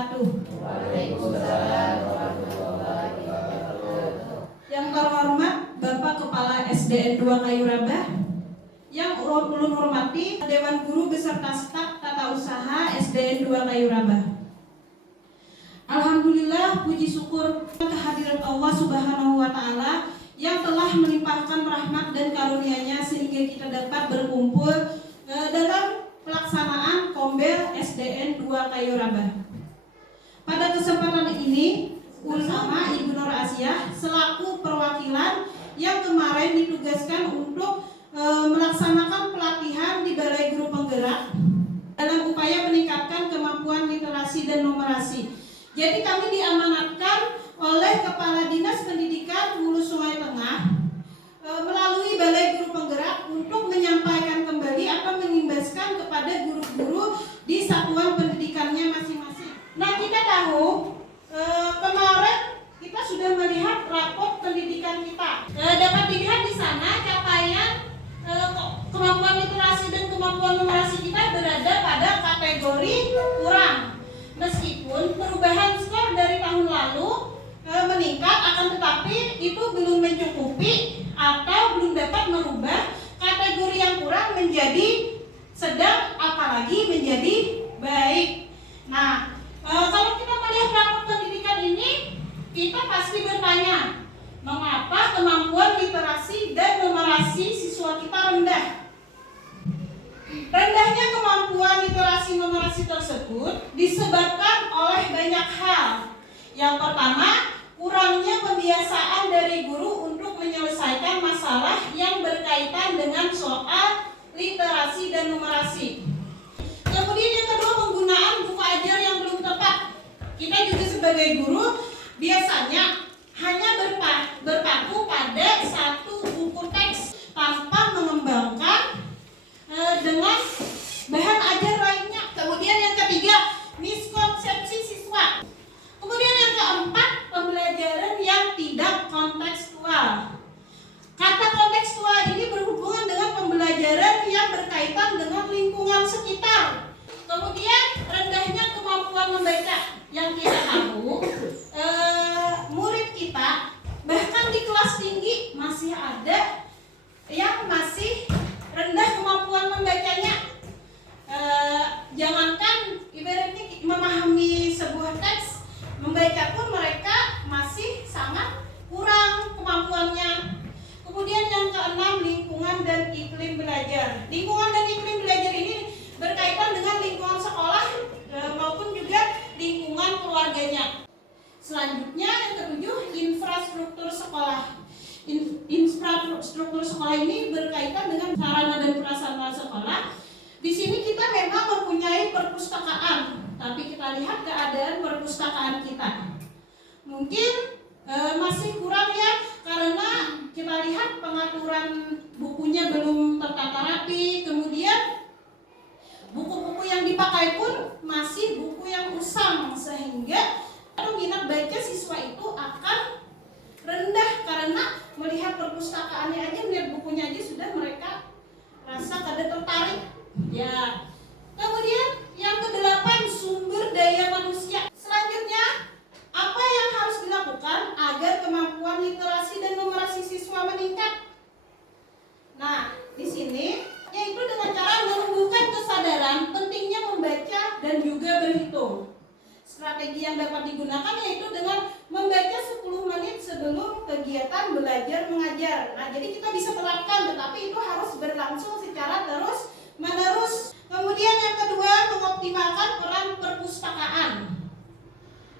wabarakatuh. Waalaikumsalam warahmatullahi wabarakatuh. Yang terhormat Bapak Kepala SDN 2 Kayu Rabah, yang ulun hormati Dewan Guru beserta staf tata usaha SDN 2 Kayu Rabah. Alhamdulillah, puji syukur kehadiran Allah Subhanahu wa Ta'ala yang telah melimpahkan rahmat dan karunia-Nya sehingga kita dapat berkumpul dalam pelaksanaan Kombel SDN 2 Kayu Rabah. Pada kesempatan ini, bersama Ibu Nur Asyah selaku perwakilan yang kemarin ditugaskan untuk melaksanakan pelatihan di Balai Guru Penggerak dalam upaya meningkatkan kemampuan literasi dan numerasi. Jadi kami diamanatkan oleh Kepala Dinas Pendidikan Hulu Sungai Tengah melalui Balai Guru Penggerak untuk menyampaikan kembali atau mengimbaskan kepada guru-guru di satuan pendidikannya masing-masing. Nah, kita tahu kemarin kita sudah melihat raport pendidikan kita. Dapat dilihat di sana capaian kemampuan literasi dan kemampuan numerasi kita berada pada kategori kurang. Meskipun perubahan skor dari tahun lalu meningkat, akan tetapi itu belum mencukupi atau belum dapat merubah kategori yang kurang menjadi sedang, apalagi menjadi baik. Nah, kalau kita melihat rapor pendidikan ini, kita pasti bertanya, mengapa kemampuan literasi dan numerasi siswa kita rendah? Rendahnya kemampuan literasi numerasi tersebut disebabkan oleh banyak hal. Yang pertama, kurangnya pembiasaan dari guru untuk menyelesaikan masalah yang berkaitan dengan soal literasi dan numerasi. Kemudian yang kedua, penggunaan buku ajar yang belum tepat. Kita juga sebagai guru biasanya hanya berpaku pada satu buku teks tanpa mengembangkan dengan bahan ajar lainnya. Kemudian yang ketiga, miskonsepsi siswa. Kemudian yang keempat, pembelajaran yang tidak kontekstual. Kata kontekstual ini berhubungan dengan pembelajaran yang berkaitan dengan lingkungan sekitar. Kemudian rendahnya kemampuan membaca. Yang kita tahu, murid kita bahkan di kelas tinggi masih ada yang masih rendah kemampuan membacanya. Jangankan ibaratnya memahami sebuah teks, membaca pun mereka masih sangat kurang kemampuannya. Kemudian yang keenam, lingkungan dan iklim belajar. Lingkungan dan iklim belajar ini berkaitan dengan lingkungan sekolah maupun juga lingkungan keluarganya. Selanjutnya yang ketujuh, infrastruktur sekolah. Infrastruktur sekolah ini berkaitan dengan sarana dan prasarana sekolah. Di sini kita memang mempunyai perpustakaan, tapi kita lihat keadaan perpustakaan kita mungkin masih kurang ya, karena kita lihat pengaturan bukunya belum tertata rapi. Kemudian buku-buku yang dipakai pun masih buku yang usang, sehingga minat baca siswa itu akan rendah karena melihat perpustakaannya aja, melihat bukunya aja sudah mereka rasa kada tertarik. Ya. Kemudian yang kedelapan, sumber daya manusia. Selanjutnya, apa yang harus dilakukan agar kemampuan literasi dan numerasi siswa meningkat? Nah, di sini yaitu dengan cara menumbuhkan kesadaran pentingnya membaca dan juga berhitung. Strategi yang dapat digunakan yaitu dengan membaca 10 menit sebelum kegiatan belajar mengajar. Nah, jadi kita bisa terapkan, tetapi itu harus berlangsung secara terus-menerus. Kemudian yang kedua, mengoptimalkan peran perpustakaan.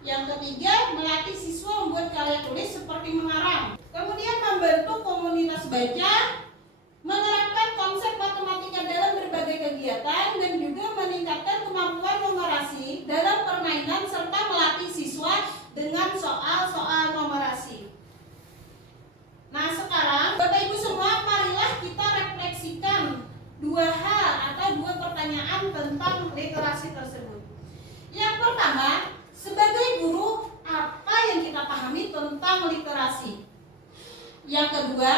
Yang ketiga, melatih siswa membuat karya tulis seperti mengarang. Kemudian membentuk komunitas baca, menerapkan konsep matematika dalam berbagai kegiatan, dan juga meningkatkan kemampuan numerasi dalam permainan serta melatih siswa dengan soal-soal numerasi. Nah, sekarang Bapak Ibu semua, marilah kita refleksikan dua hal atau dua pertanyaan tentang literasi tersebut. Yang pertama, sebagai guru, apa yang kita pahami tentang literasi? Yang kedua,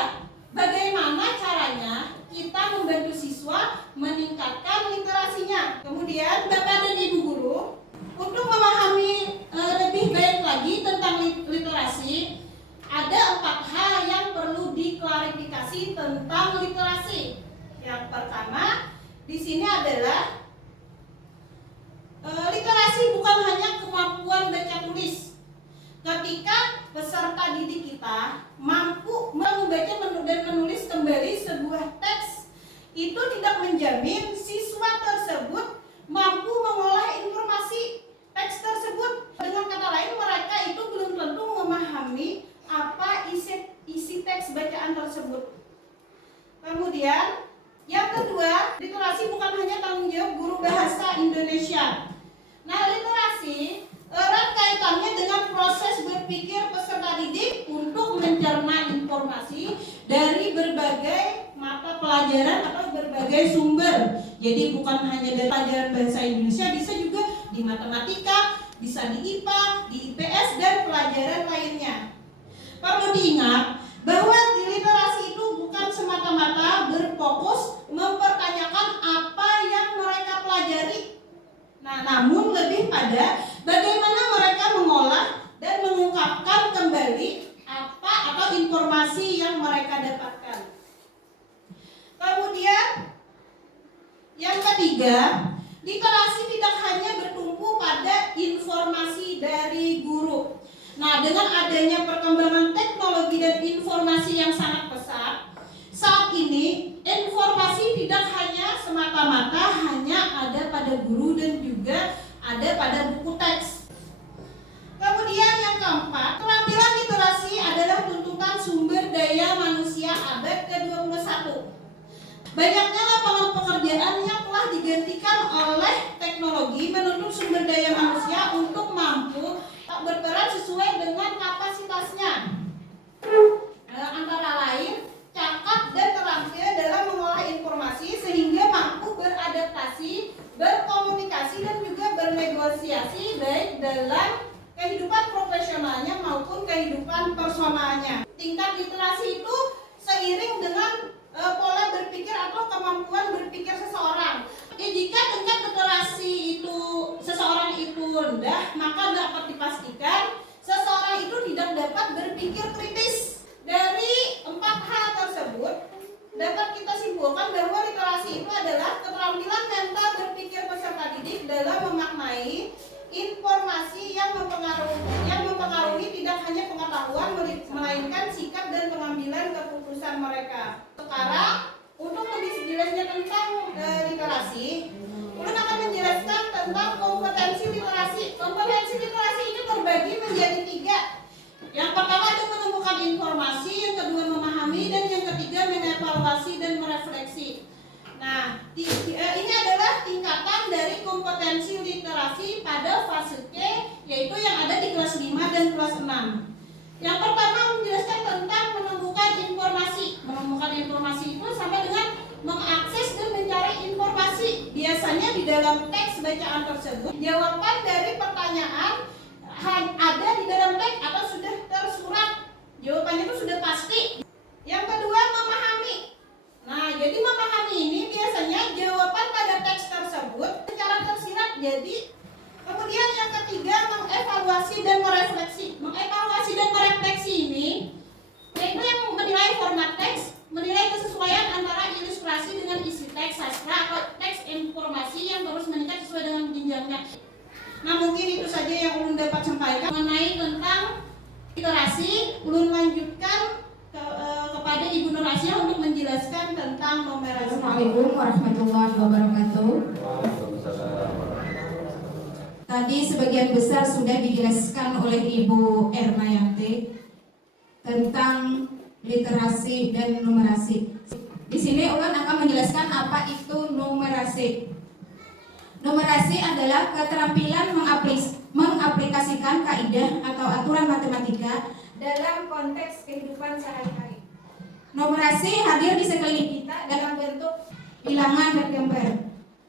bagaimana caranya kita membantu siswa meningkatkan literasinya? Kemudian Bapak dan Ibu guru, untuk memahami tentang literasi. Yang pertama di sini adalah literasi bukan hanya kemampuan baca tulis. Ketika peserta didik kita mampu membaca dan menulis kembali sebuah teks, itu tidak menjamin siswa tersebut mampu mengolah informasi teks tersebut. Dengan kata lain, mereka itu belum tentu memahami apa isi teks bacaan tersebut. Kemudian yang kedua, literasi bukan hanya tanggung jawab guru bahasa Indonesia. Nah, literasi erat kaitannya dengan proses berpikir peserta didik untuk mencerna informasi dari berbagai mata pelajaran atau berbagai sumber. Jadi bukan hanya dari pelajaran bahasa Indonesia, bisa juga di matematika, bisa di IPA, di IPS, dan pelajaran lainnya. Perlu diingat bahwa literasi itu bukan semata-mata berfokus mempertanyakan apa yang mereka pelajari. Nah, namun lebih pada bagaimana mereka mengolah dan mengungkapkan kembali apa atau informasi yang mereka dapatkan. Kemudian yang ketiga, literasi tidak hanya bertumpu pada informasi dari guru. Nah, dengan adanya perkembangan teknologi dan informasi yang sangat pesat, saat ini informasi tidak hanya semata-mata hanya ada pada guru dan juga ada pada buku teks. Kemudian yang keempat, keterampilan literasi adalah tuntutan sumber daya manusia abad ke-21. Banyaknya lapangan pekerjaan yang telah digantikan oleh teknologi menuntut sumber daya manusia untuk mampu berperan sesuai dengan kapasitasnya. Antara lain, cakap dan terampil dalam mengolah informasi sehingga mampu beradaptasi, berkomunikasi, dan juga bernegosiasi baik dalam kehidupan profesionalnya maupun kehidupan personalnya. Tingkat literasi itu seiring dengan pola berpikir atau kemampuan berpikir seseorang. Jika tingkat literasi itu seseorang itu rendah, maka dapat dipastikan seseorang itu tidak dapat berpikir kritis. Dari 4 hal tersebut dapat kita simpulkan bahwa literasi itu adalah keterampilan mental berpikir peserta didik dalam memaknai informasi yang mempengaruhi tidak hanya pengetahuan melainkan sikap dan pengambilan keputusan mereka. Sekarang untuk lebih jelasnya tentang literasi, Ulun akan menjelaskan tentang kompetensi literasi. Kompetensi literasi ini terbagi menjadi 3. Yang pertama itu menemukan informasi, yang kedua memahami, dan yang ketiga mengevaluasi dan merefleksi. Nah, ini adalah tingkatan dari kompetensi literasi pada fase C, yaitu yang ada di kelas 5 dan kelas 6. Yang pertama menjelaskan tentang menemukan informasi. Menemukan informasi itu sama dengan mengakses dan mencari informasi. Biasanya di dalam teks bacaan tersebut, jawaban dari pertanyaan ada di dalam teks atau sudah tersurat. Jawabannya itu sudah pasti. Yang kedua memahami. Nah, jadi memahami ini biasanya jawaban pada teks tersebut secara tersirat. Jadi kemudian yang ketiga mengevaluasi dan merefleksi. Mengevaluasi dan merefleksi ini yaitu yang menilai format teks, menilai kesesuaian antara ilustrasi dengan isi teks sastra atau teks informasi yang terus meningkat sesuai dengan jenjangnya. Nah, mungkin itu saja yang Ulun dapat sampaikan mengenai tentang literasi. Ulun lanjutkan kepada Ibu Nur Asia untuk menjelaskan tentang numerasi. Assalamualaikum warahmatullahi wabarakatuh. Tadi sebagian besar sudah dijelaskan oleh Ibu Ermayanti tentang literasi dan numerasi. Di sini Ulun akan menjelaskan apa itu numerasi. Numerasi adalah keterampilan mengaplikasikan kaidah atau aturan matematika dalam konteks kehidupan sehari-hari. Numerasi hadir di sekeliling kita dalam bentuk bilangan dan gambar.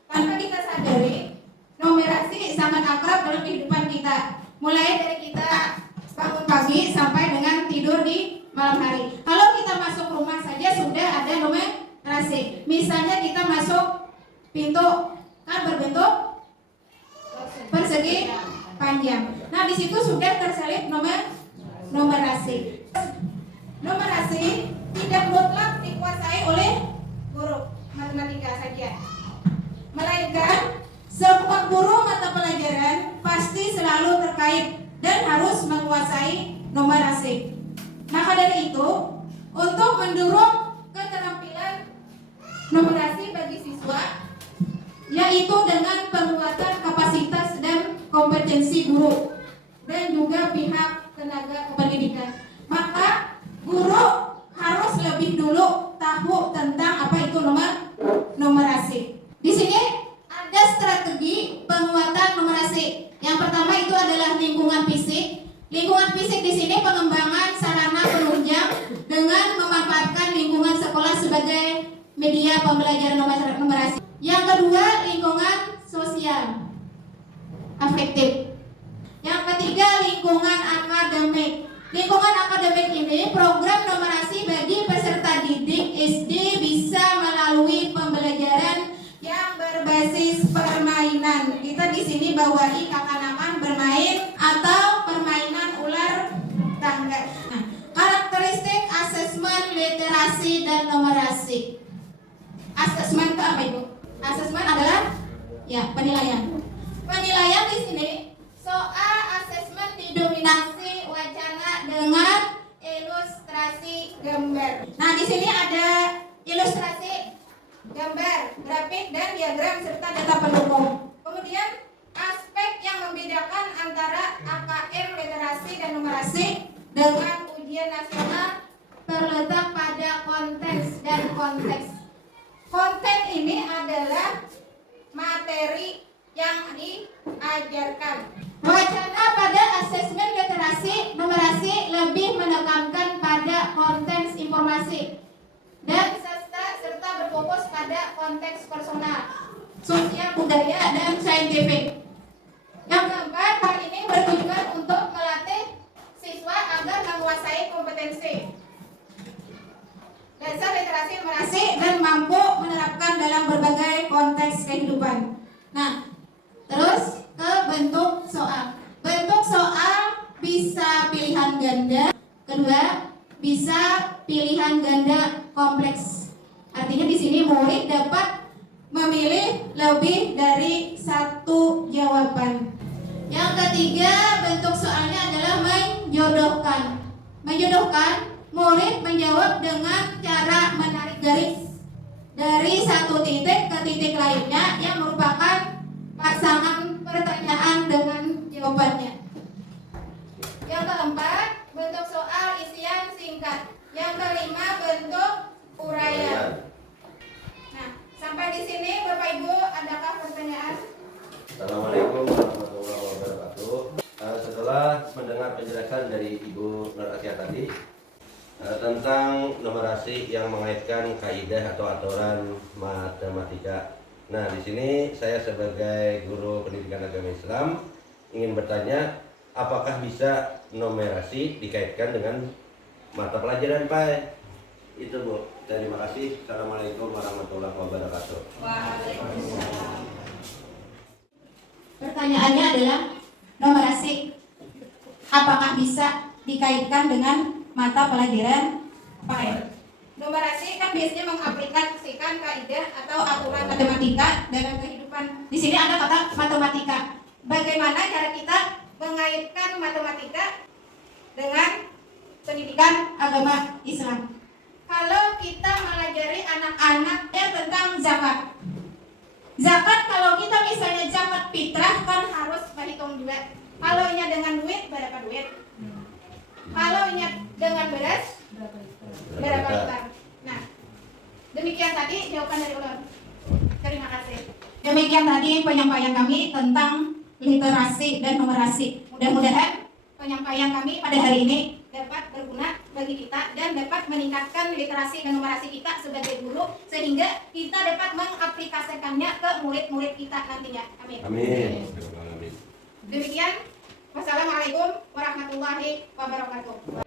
Tanpa kita sadari, numerasi sangat akrab dalam kehidupan kita. Mulai dari kita bangun pagi sampai dengan tidur di malam hari. Kalau kita masuk rumah saja sudah ada numerasi. Misalnya kita masuk pintu kan berbentuk persegi panjang. Nah, di situ sudah terselip numerasi. Numerasi tidak mutlak dikuasai numerasi. Maka dari itu, untuk mendorong keterampilan numerasi bagi siswa, yaitu dengan penguatan kapasitas dan kompetensi guru dan juga pihak tenaga kependidikan, maka guru harus lebih dulu tahu tentang apa itu numerasi. Di sini ada strategi penguatan numerasi. Yang pertama itu adalah lingkungan fisik. Lingkungan fisik di sini pengembangan sarana penunjang dengan memanfaatkan lingkungan sekolah sebagai media pembelajaran numerasi. Yang kedua, lingkungan sosial afektif. Yang ketiga, lingkungan akademik. Lingkungan akademik ini program numerasi bagi peserta didik SD bisa melalui pembelajaran yang berbasis permainan. Kita di sini bawahi kekanakan bermain atau permainan ular tangga. Nah, karakteristik asesmen literasi dan numerasi. Asesmen itu apa Ibu? Asesmen adalah penilaian. Penilaian di sini soal asesmen didominasi wacana dengan ilustrasi gambar. Nah, di sini ada ilustrasi gambar, grafik dan diagram serta data pendukung. Kemudian aspek yang membedakan antara AKM literasi dan numerasi dengan ujian nasional terletak pada konteks dan konteks. Konten ini adalah materi yang diajarkan. Wacana pada asesmen literasi numerasi lebih menekankan pada konteks informasi dan serta berfokus pada konteks personal, sosial, budaya, dan saintifik. Yang keempat, hal ini bertujuan untuk melatih siswa agar menguasai kompetensi dasar literasi numerasi dan mampu menerapkan dalam berbagai konteks kehidupan. Nah, terus ke bentuk soal. Bentuk soal bisa pilihan ganda. Kedua, bisa pilihan ganda kompleks. Artinya di sini murid dapat memilih lebih dari satu jawaban. Yang ketiga, bentuk soalnya adalah menjodohkan. Menjodohkan, murid menjawab dengan cara menarik garis dari satu titik ke titik lainnya yang merupakan pasangan pertanyaan dengan jawabannya. Yang keempat, bentuk soal isian singkat. Yang kelima, bentuk uraian. Nah, sampai di sini Bapak Ibu, adakah pertanyaan? Assalamualaikum warahmatullahi wabarakatuh. Setelah mendengar penjelasan dari Ibu Nur Asia tadi tentang numerasi yang mengaitkan kaidah atau aturan matematika. Nah, di sini saya sebagai guru pendidikan agama Islam ingin bertanya, apakah bisa numerasi dikaitkan dengan mata pelajaran PAI? Itu Bu. Terima kasih. Assalamualaikum warahmatullahi wabarakatuh. Waalaikumsalam. Pertanyaannya adalah numerasi apakah bisa dikaitkan dengan mata pelajaran PAI? Numerasi kan biasanya mengaplikasikan kaidah atau aturan matematika dalam kehidupan. Di sini ada kata matematika. Bagaimana cara kita mengaitkan matematika dengan pendidikan agama Islam? Kalau kita mengajari anak-anak tentang zakat. Zakat kalau kita misalnya zakat fitrah kan harus berhitung duit. Kalau nya dengan duit berapa duit? Kalau nya dengan beras berapa liter? Nah, demikian tadi jawaban dari ulun. Terima kasih. Demikian tadi penyampaian kami tentang literasi dan numerasi. Mudah-mudahan penyampaian kami pada hari ini dapat berguna bagi kita dan dapat meningkatkan literasi dan numerasi kita sebagai guru sehingga kita dapat mengaplikasikannya ke murid-murid kita nantinya. Amin. Amin. Demikian. Wassalamualaikum warahmatullahi wabarakatuh.